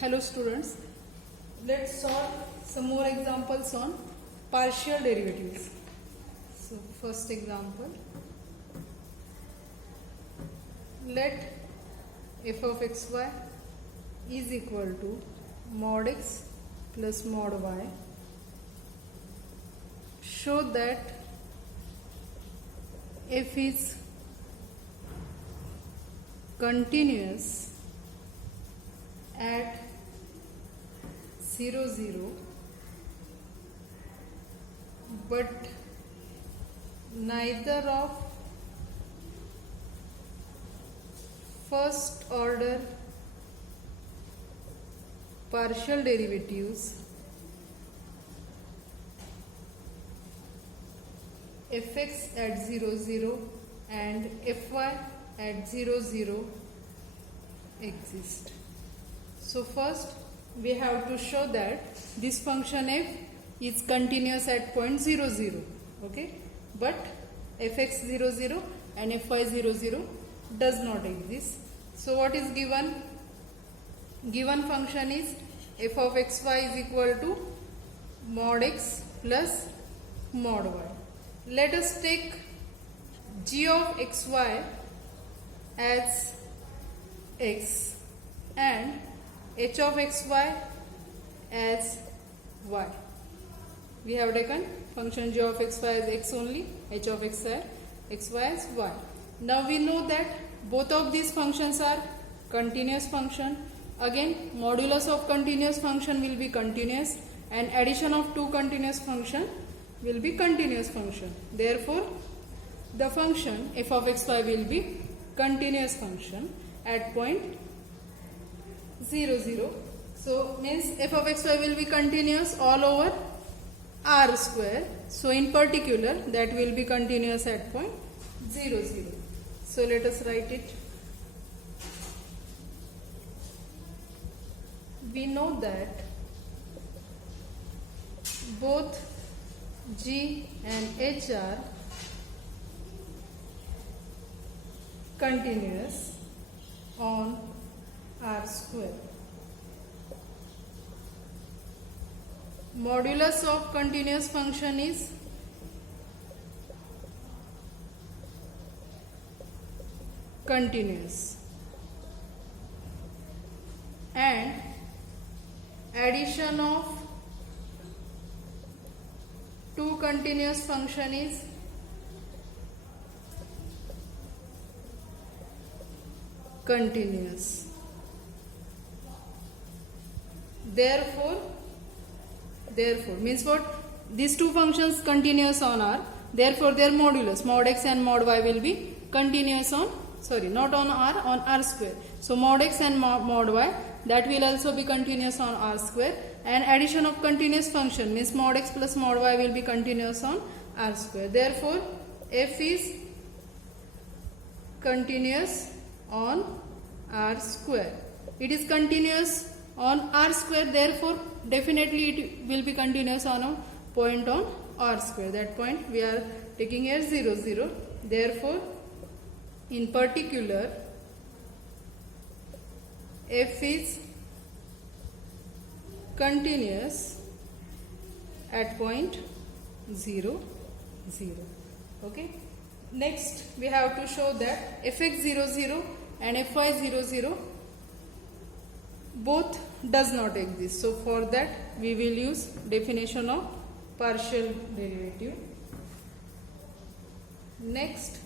Hello students, let's solve some more examples on partial derivatives. So first example, let f of xy is equal to mod x plus mod y. Show that f is continuous at 0, 0, but neither of first order partial derivatives fx at 0, 0 and fy at 0, 0 exist. So first we have to show that this function f is continuous at point 0, 0, okay, but fx 0, 0 and fy 0, 0 does not exist. So what is given? Given function is f of xy is equal to mod x plus mod y. Let us take g of xy as x and h of xy as y. We have taken function g of xy as x only, h of xy as y. Now we know that both of these functions are continuous function. Again, modulus of continuous function will be continuous and addition of two continuous function will be continuous function. Therefore, the function f of xy will be continuous function at point 0, 0. So means f of xy will be continuous all over r square. So in particular that will be continuous at point 0, 0. So let us write it. We know that both g and h are continuous on r square. Modulus of continuous function is continuous and addition of two continuous function is continuous. Therefore means what? These two functions continuous on R, therefore their modulus mod x and mod y will be continuous on, not on R, on R square. So mod x and mod y, that will also be continuous on R square, and addition of continuous function means mod x plus mod y will be continuous on R square. Therefore f is continuous on R square. It is continuous on R square, therefore definitely it will be continuous on a point on R square. That point we are taking here 0, 0. Therefore in particular f is continuous at point 0, 0. Okay. Next we have to show that fx 0, 0 and fy 0, 0 both does not exist. So for that we will use definition of partial derivative. Next,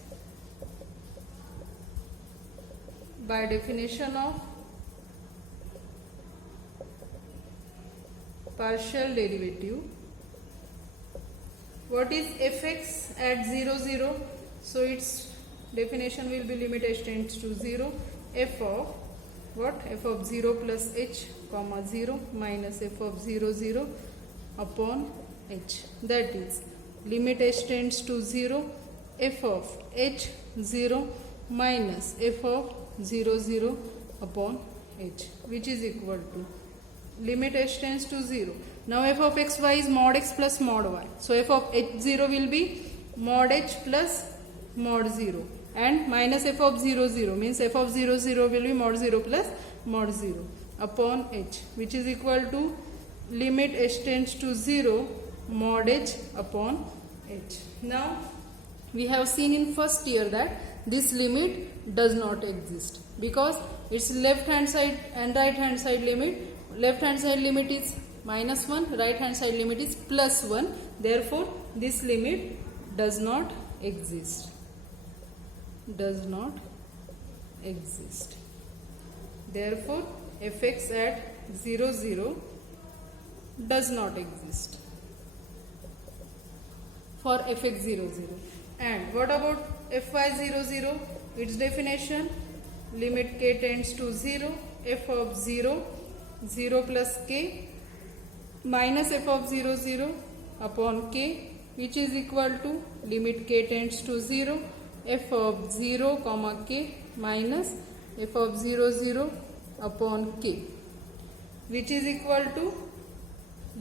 by definition of partial derivative, what is fx at 0, 0? So its definition will be limit h tends to 0, f of what? F of 0 plus h comma 0 minus f of 0, 0 upon h. That is limit h tends to 0, f of h 0 minus f of 0, 0 upon h, which is equal to limit h tends to 0. Now f of xy is mod x plus mod y. So f of h0 will be mod h plus mod 0 and minus f of 0, 0 means f of 0, 0 will be mod 0 plus mod 0 upon h, which is equal to limit h tends to 0 mod h upon h. Now we have seen in first year that this limit does not exist because its left hand side and right hand side limit, left hand side limit is -1, right hand side limit is +1. Therefore this limit does not exist. Does not exist. Therefore fx at 0, 0 does not exist for fx 0, 0. And what about fy 0, 0? Its definition, limit k tends to 0, f of 0, 0 plus k minus f of 0, 0 upon k, which is equal to limit k tends to 0, f of 0 comma k minus f of 0, 0 upon k, which is equal to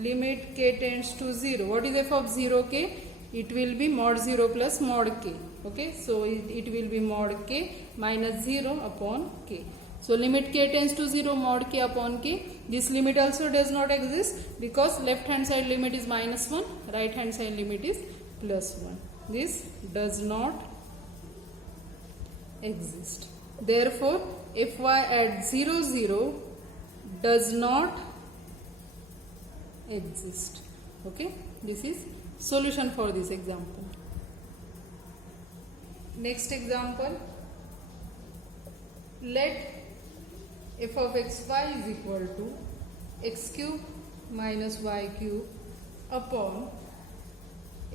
limit k tends to 0. What is f of 0 k? It will be mod 0 plus mod k. Okay, so it will be mod k minus 0 upon k. So limit k tends to 0 mod k upon k. This limit also does not exist because left hand side limit is -1, right hand side limit is +1. This does not exist. Therefore fy at 0, 0 does not exist. Okay, this is solution for this example. Next example, let f of xy is equal to x cube minus y cube upon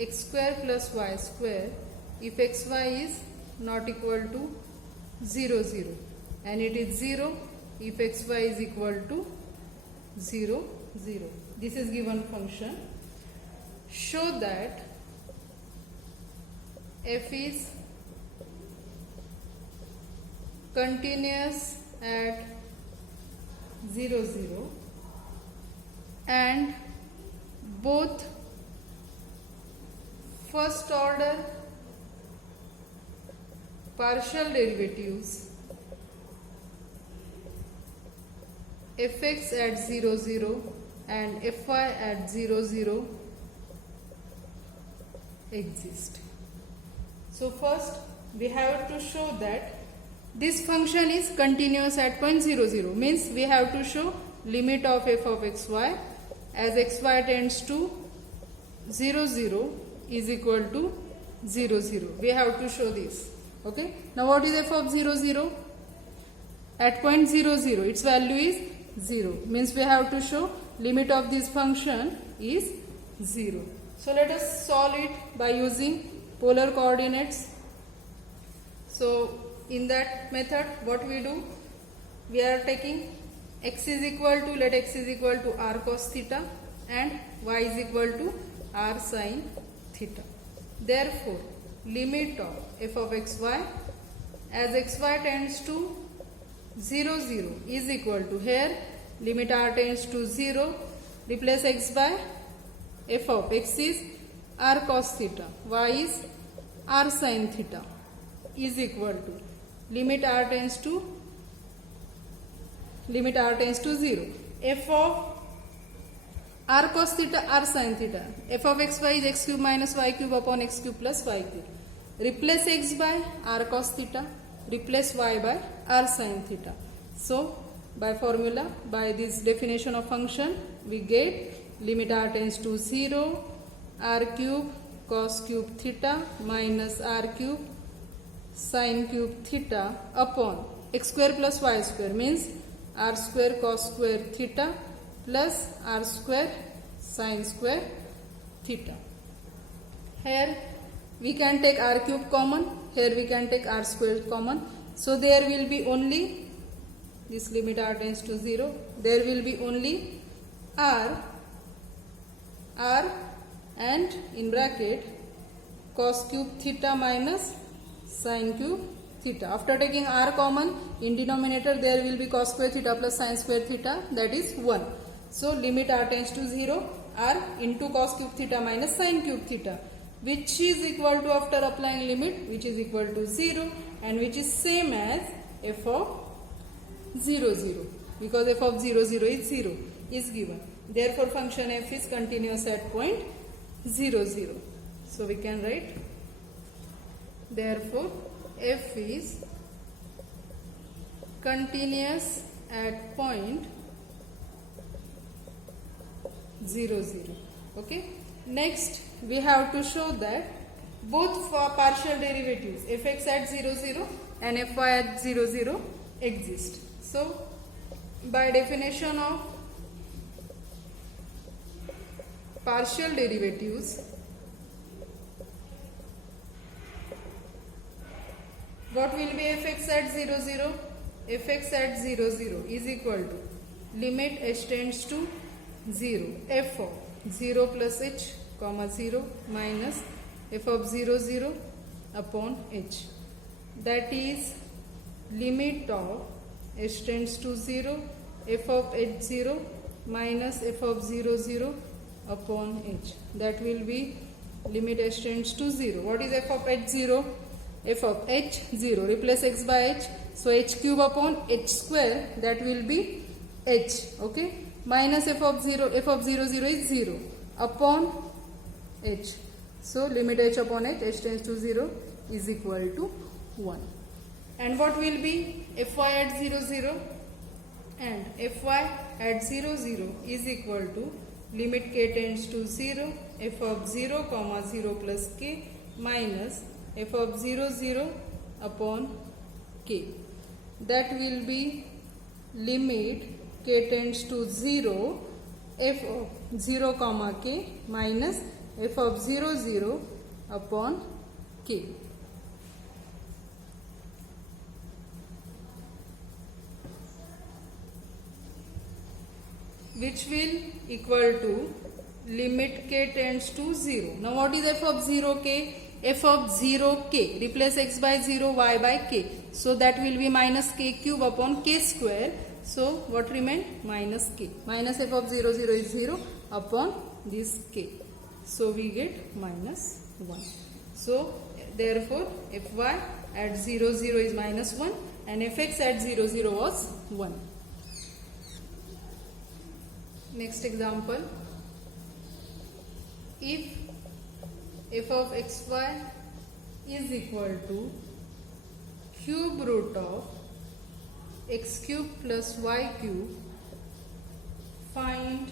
x square plus y square if xy is not equal to 0, 0, and it is 0 if xy is equal to 0, 0. This is given function. Show that f is continuous at 0, 0 and both first order partial derivatives fx at 0, 0 and fy at 0, 0 exist. So first we have to show that this function is continuous at point 0, 0, means we have to show limit of f of xy as xy tends to 0, 0 is equal to 0, 0. We have to show this. Okay. Now what is f of 0, 0? At point 0, 0 its value is 0, means we have to show limit of this function is 0. So let us solve it by using polar coordinates. So in that method what we do, we are taking x is equal to, let x is equal to r cos theta and y is equal to r sin theta. Therefore limit of f of xy as xy tends to 0, 0 is equal to, here limit r tends to 0, replace x by f of x is r cos theta, y is r sin theta is equal to limit r tends to 0, f of r cos theta, r sin theta, f of xy is x cube minus y cube upon x cube plus y cube. Replace x by r cos theta, replace y by r sin theta. So by formula, by this definition of function, we get limit r tends to 0, r cube cos cube theta minus r cube sin cube theta upon x square plus y square, means r square cos square theta plus r square sin square theta. Here we can take r cube common, here we can take r square common. So there will be only, this limit r tends to 0, there will be only r and in bracket cos cube theta minus sin cube theta. After taking r common, in denominator there will be cos square theta plus sin square theta, that is 1. So limit r tends to 0, r into cos cube theta minus sin cube theta, which is equal to, after applying limit, which is equal to 0 and which is same as f of 0, 0. because f of 0, 0 is 0 is given. Therefore, function f is continuous at point 0, 0. So, we can write therefore, f is continuous at point 0, 0. Okay. Next, we have to show that both for partial derivatives fx at 0, 0 and fy at 0, 0 exist. So, by definition of partial derivatives, what will be fx at 0, 0? Fx at 0, 0 is equal to limit h tends to 0 f of 0 plus h comma 0 minus f of 0, 0 upon h. That is limit of h tends to 0 f of h 0 minus f of 0, 0 upon h. That will be limit h tends to 0. What is f of h 0? F of h 0. Replace x by h. So h cube upon h square, that will be h. Okay. Minus f of 0. F of 0, 0 is 0 upon h. So limit h upon h tends to 0 is equal to 1. And what will be fy at 0, 0? And fy at 0, 0 is equal to limit k tends to 0 f of 0 comma 0 plus k minus f of 0, 0 upon k. That will be limit k tends to 0 f of 0 comma k minus f of 0, 0 upon k. Which will equal to limit k tends to 0. Now what is f of 0 k? F of 0 k. Replace x by 0, y by k. So that will be minus k cube upon k square. So what remained? Minus k. Minus f of 0, 0 is 0 upon this k. So we get minus 1. So therefore fy at 0, 0 is minus 1 and fx at 0, 0 was 1. Next example. If f of xy is equal to cube root of x cube plus y cube, find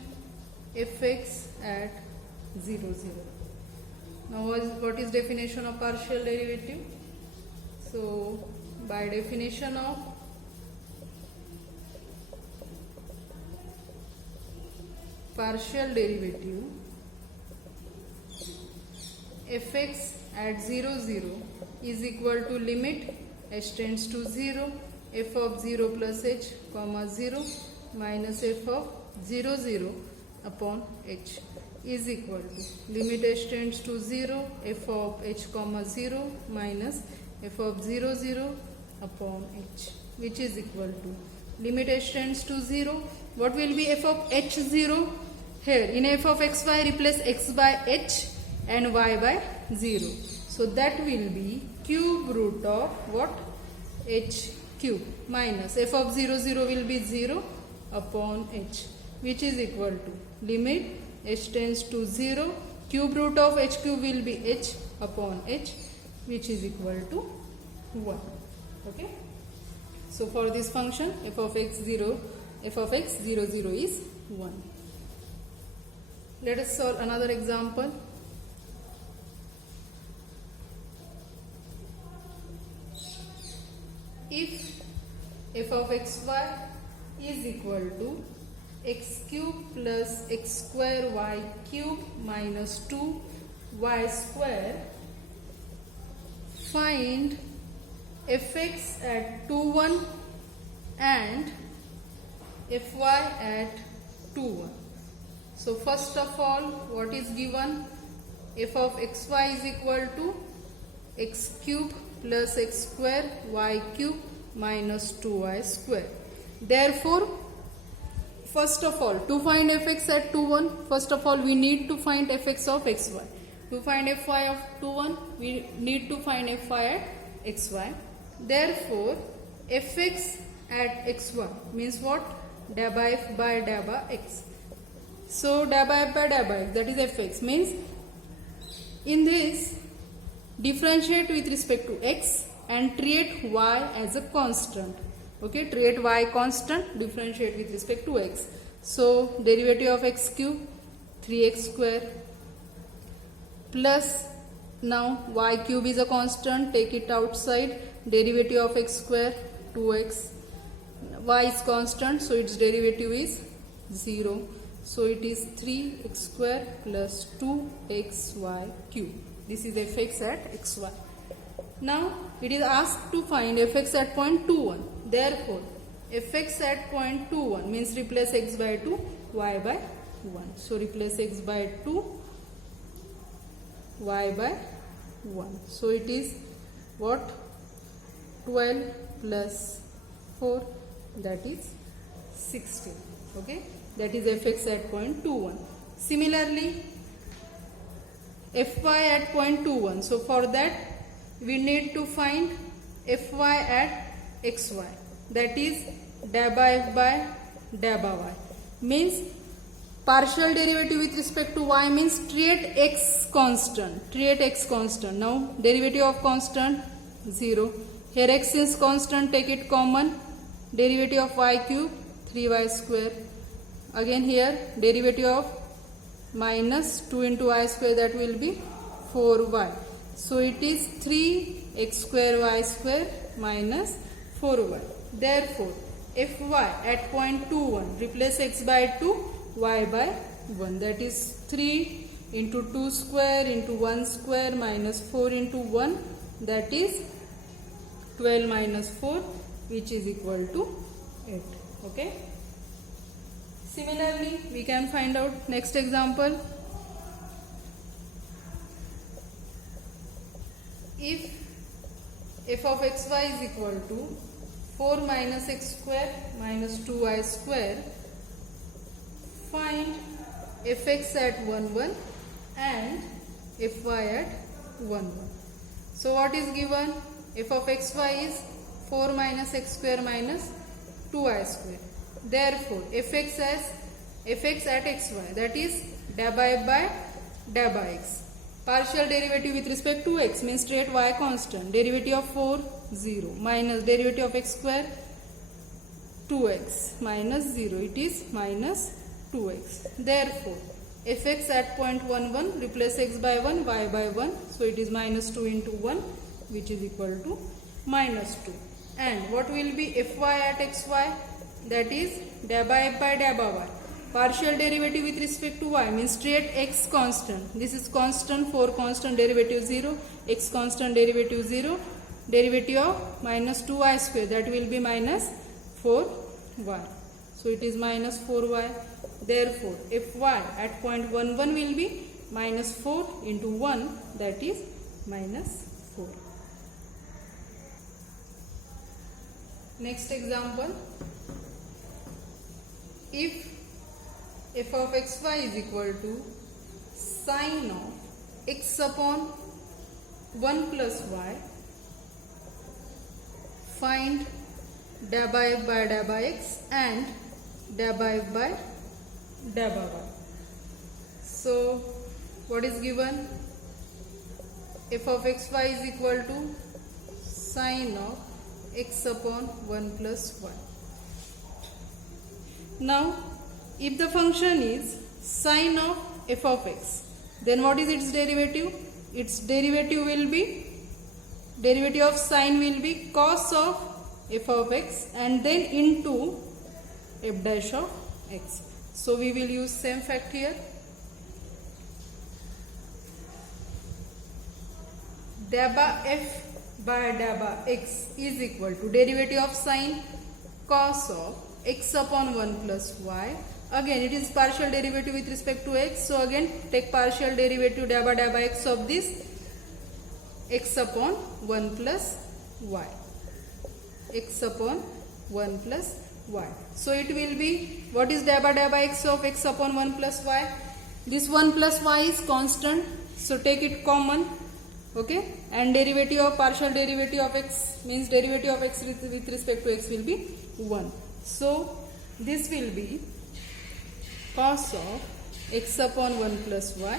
fx at 0, 0. Now what is definition of partial derivative? So by definition of partial derivative, fx at 0, 0 is equal to limit h tends to 0 f of 0 plus h comma 0 minus f of 0, 0 upon h is equal to limit h tends to 0 f of h comma 0 minus f of 0, 0 upon h, which is equal to limit h tends to 0. What will be f of h 0? Here in f of xy replace x by h and y by 0. So that will be cube root of what? H cube minus f of 0, 0 will be 0 upon h, which is equal to limit h tends to 0 cube root of h cube will be h upon h, which is equal to 1. Okay. So for this function f of x 0 is 1. Let us solve another example. If f of xy is equal to x cube plus x square y cube minus 2 y square, find fx at 2, 1 and fy at 2, 1. So first of all, what is given? F of xy is equal to x cube plus x square y cube minus 2y square. Therefore, first of all, to find fx at 2, 1, first of all we need to find fx of xy. To find fy of 2, 1, we need to find fy at xy. Therefore, fx at xy means what? dabba f by dabba x. So dabba f by dabba x, that is fx, means in this differentiate with respect to x and treat y as a constant. Okay, treat y constant, differentiate with respect to x. So derivative of x cube 3x square plus, now y cube is a constant, take it outside, derivative of x square 2x, y is constant, so its derivative is 0. So it is 3x square plus 2xy cube. This is fx at xy. Now it is asked to find fx at point 2, 1. Therefore fx at point 2, 1 means replace x by 2, y by 1. So replace x by 2, y by 1. So it is what? 12 plus 4, that is 16. Okay, that is fx at point 2, 1. Similarly fy at point 2, 1. So for that we need to find fy at xy, that is dabba f by dabba y, means partial derivative with respect to y means treat x constant. Now derivative of constant 0, here x is constant, take it common, derivative of y cube 3y square, again here derivative of minus 2 into y square, that will be 4y. So it is 3x square y square minus 4y. Therefore fy at point 2, 1 replace x by 2, y by 1, that is 3 into 2 square into 1 square minus 4 into 1, that is 12 minus 4, which is equal to 8. Okay. Similarly we can find out next example. If f of xy is equal to 4 minus x square minus 2y square, find fx at 1, 1 and fy at 1, 1. So what is given? F of xy is 4 minus x square minus 2y square. Therefore fx at xy, that is dabba f by dabba x. Partial derivative with respect to x means treat y constant, derivative of 4 0 minus derivative of x square 2x minus 0, it is minus 2x. Therefore fx at point 1, 1 replace x by 1, y by 1, so it is minus 2 into 1, which is equal to minus 2. And what will be fy at xy? That is dabba f by dabba y. Partial derivative with respect to y means treat x constant. This is constant, 4 constant, derivative 0, x constant, derivative 0, derivative of minus 2y square, that will be minus 4y. So it is minus 4y. Therefore fy at point 1, 1 will be minus 4 into 1, that is minus 4. Next example. If f of xy is equal to sine of x upon 1 plus y, find dabba f by dabba x and dabba f by dabba y. So what is given? F of xy is equal to sine of x upon 1 plus y. Now if the function is sine of f of x, then what is its derivative? Its derivative will be, derivative of sine will be cos of f of x and then into f dash of x. So we will use same fact here. Dabba f by dabba x is equal to derivative of sine cos of x upon 1 plus y. Again it is partial derivative with respect to x, so again take partial derivative dabba dabba x of this x upon 1 plus y, x upon 1 plus y. So it will be, what is dabba dabba x of x upon 1 plus y? This 1 plus y is constant, so take it common. Okay, and derivative of partial derivative of x means derivative of x with respect to x will be 1. So this will be cos of x upon 1 plus y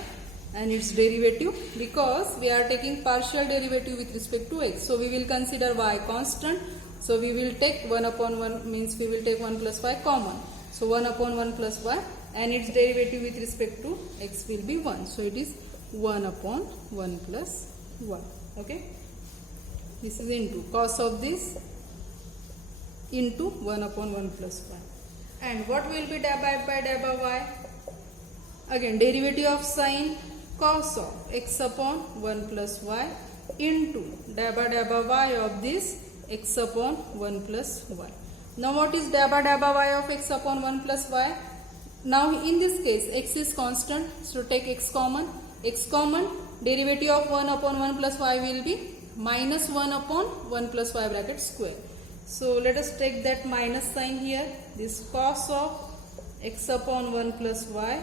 and its derivative, because we are taking partial derivative with respect to x. So we will consider y constant. So we will take 1 upon 1 means we will take 1 plus y common. So 1 upon 1 plus y and its derivative with respect to x will be 1. So it is 1 upon 1 plus y. Okay. This is into cos of this into 1 upon 1 plus y. And what will be dou by dou by y? Again derivative of sine cos of x upon 1 plus y into dou by y of this x upon 1 plus y. Now what is dou by y of x upon 1 plus y? Now in this case x is constant, so take x common, derivative of 1 upon 1 plus y will be minus 1 upon 1 plus y bracket square. So let us take that minus sign here, this cos of x upon 1 plus y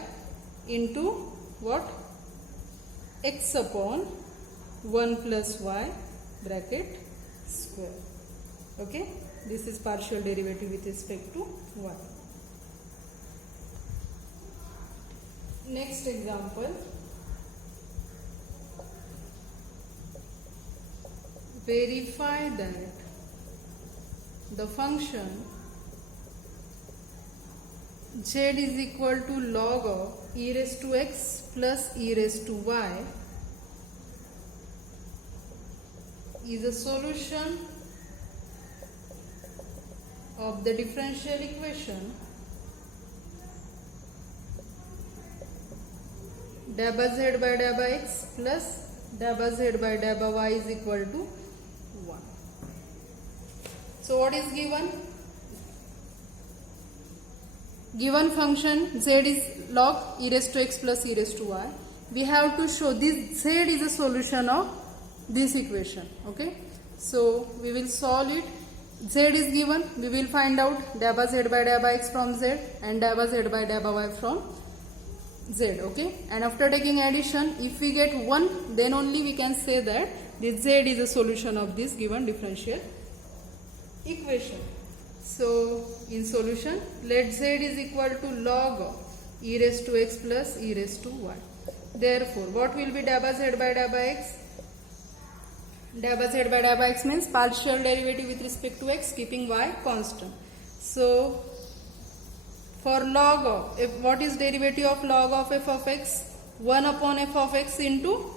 into what? X upon 1 plus y bracket square. Okay, this is partial derivative with respect to y. Next example, verify that the function z is equal to log of e raised to x plus e raised to y is a solution of the differential equation dou by z by dou by x plus dou by z by dou by y is equal to 1. So what is given? Given function z is log e raised to x plus e raised to y. We have to show this z is a solution of this equation. Okay, so we will solve it. Z is given, we will find out dou by z by dou by x from z and dou by z by dou by y from z. Okay, and after taking addition, if we get 1, then only we can say that this z is a solution of this given differential equation. So in solution, let z is equal to log of e raised to x plus e raised to y. Therefore, what will be dou by z by dou by x? Dou by z by dou by x means partial derivative with respect to x keeping y constant. So for log of, what is derivative of log of f of x? 1 upon f of x into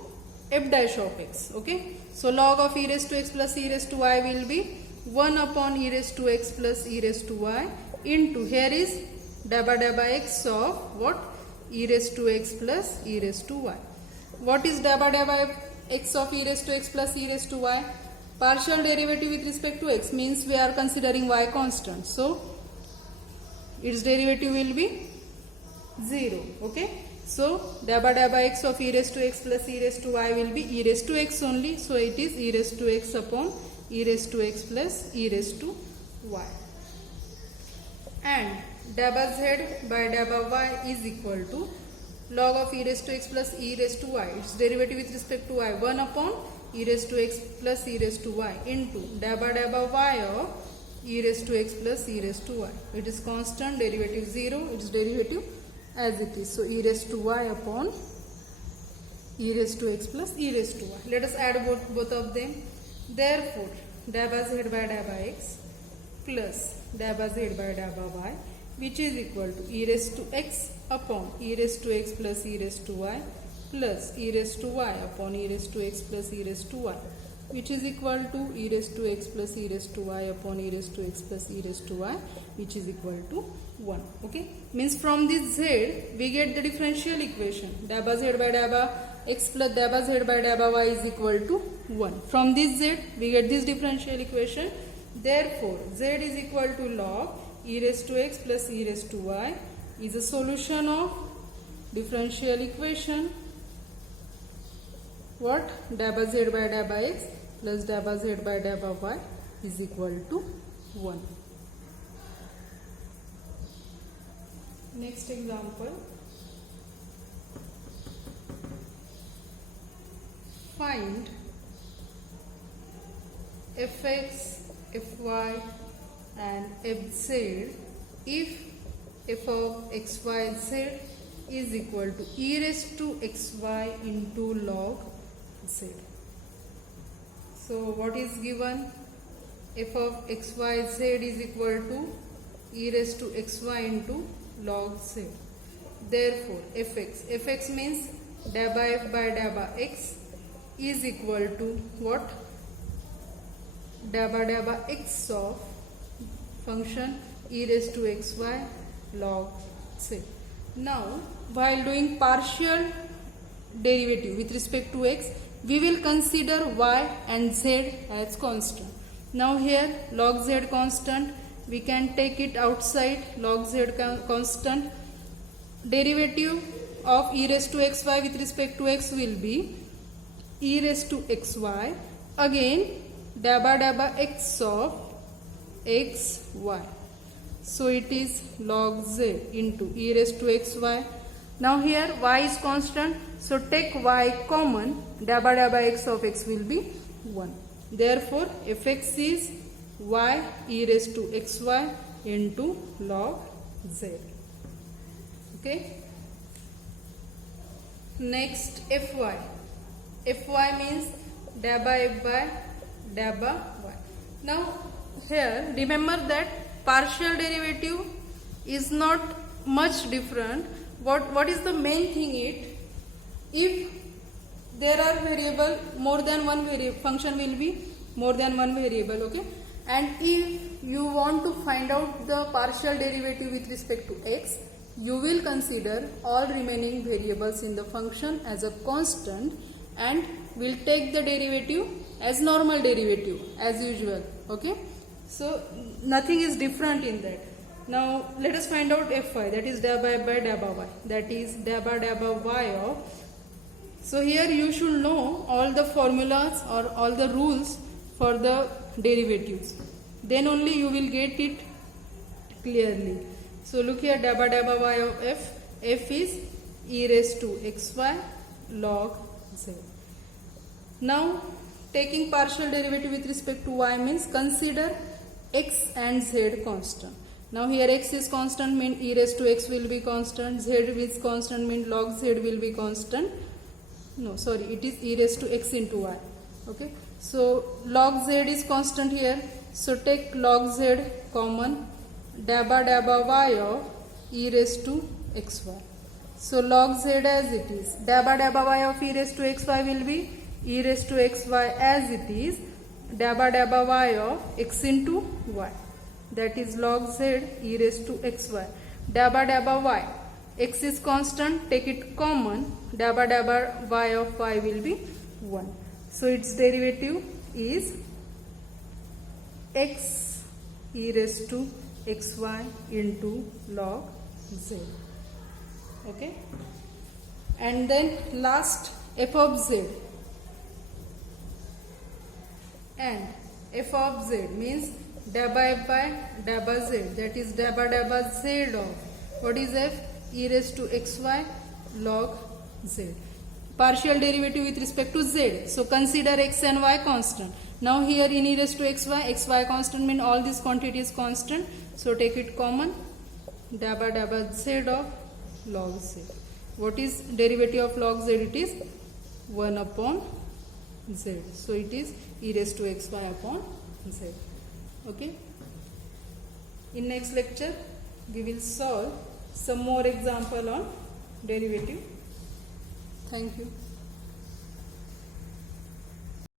f dash of x. Okay, so log of e raised to x plus e raised to y will be 1 upon e raised to x plus e raised to y into, here is dou by x of what? E raised to x plus e raised to y. What is dou by x of e raised to x plus e raised to y? Partial derivative with respect to x means we are considering y constant. So its derivative will be 0. Okay, so dou by x of e raised to x plus e raised to y will be e raised to x only. So it is e raised to x upon e raised to x plus e raised to y. And dou by z by dou by y is equal to log of e raised to x plus e raised to y. Its derivative with respect to y 1 upon e raised to x plus e raised to y into dou by y of e raised to x plus e raised to y. It is constant, derivative 0, its derivative as it is. So e raised to y upon e raised to x plus e raised to y. Let us add both of them. Therefore, dou by z by dou by x plus dou by z by dou by y, which is equal to e raised to x upon e raised to x plus e raised to y plus e raised to y upon e raised to x plus e raised to y, which is equal to e raised to x plus e raised to y upon e raised to x plus e raised to y, which is equal to 1. Okay, means from this z we get the differential equation dou by z by dou by x plus dou by z by dou by y is equal to 1. From this z we get this differential equation. Therefore, z is equal to log e raised to x plus e raised to y is a solution of differential equation what? Dou by z by dou by x plus dou by z by dou by y is equal to 1. Next example, find fx, fy and fz if f of xyz is equal to e raised to xy into log z. So what is given? F of xyz is equal to e raised to xy into log z. Therefore fx means da by f by da by x is equal to what? Da by x of function e raised to xy log z. Now while doing partial derivative with respect to x, we will consider y and z as constant. Now here log z constant, we can take it outside. Log z constant, derivative of e raised to xy with respect to x will be e raised to xy, again da by x of xy. So it is log z into e raised to xy. Now here y is constant, so take y common, da by x of x will be 1. Therefore fx is y e raised to xy into log z. Okay. Next fy. Fy means da by f by da by y. Now here remember that partial derivative is not much different. What is the main thing? If there are variable more than one variable, function will be more than one variable, okay? And if you want to find out the partial derivative with respect to x, you will consider all remaining variables in the function as a constant and will take the derivative as normal derivative as usual, okay? So nothing is different in that. Now let us find out fy, that is da by da by y, that is da by y of. So here you should know all the formulas or all the rules for the derivatives, then only you will get it clearly. So look here, da by y of f is e raised to xy log z. Now taking partial derivative with respect to y means consider x and z constant. Now here x is constant, mean e raised to x will be constant, z is constant, mean log z will be constant. No, sorry, it is e raised to x into y. Okay, so log z is constant here, so take log z common, da by y of e raised to xy. So log z as it is, da by y of e raised to xy will be e raised to xy as it is, da by y of x into y, that is log z e raised to xy. Da by y, x is constant, take it common, da by y of y will be 1. So its derivative is x e raised to xy into log z. Okay, and then last f of z, and f of z means da by z, that is da by z of what is f? E raised to xy log z. Partial derivative with respect to z, so consider x and y constant. Now here in e raised to xy constant mean all these quantities constant, so take it common, da by z of log z. What is derivative of log z? It is 1 upon z, so it is e raised to xy upon z. Okay, in next lecture we will solve some more example on derivative. Thank you.